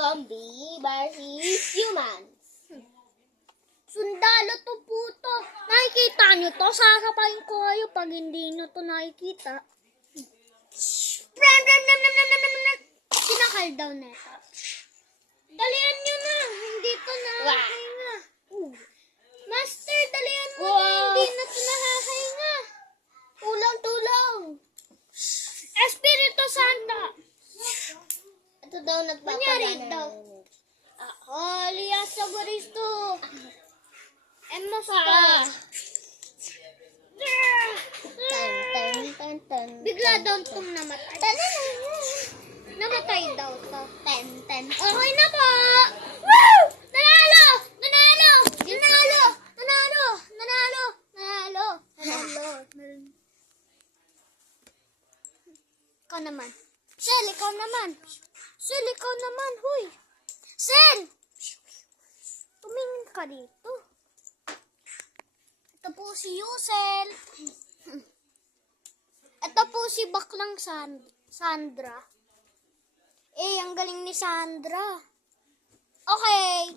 Zombie versus humans. Sundalo to puto. Nakikita nyo to? Sasapayin ko kayo pag hindi nyo to nakikita. Sinakal daw neta. Dalian nyo na. Hindi to nakakahinga. Master, dalian mo na. Hindi na to nakakahinga. Tulang. Espiritu Santa. Ito daw Kunyari nagpapagana. daw. Alias sa Goristo. Emma Bigla daw itong namatay. Namatay daw to. Okay na po. Woo! Nanalo! Ikaw naman. Sel, ikaw naman. Huy. Sel! Tumingin ka dito. Ito po si Yusel. Ito po si Baklang Sandra. Ang galing ni Sandra. Okay.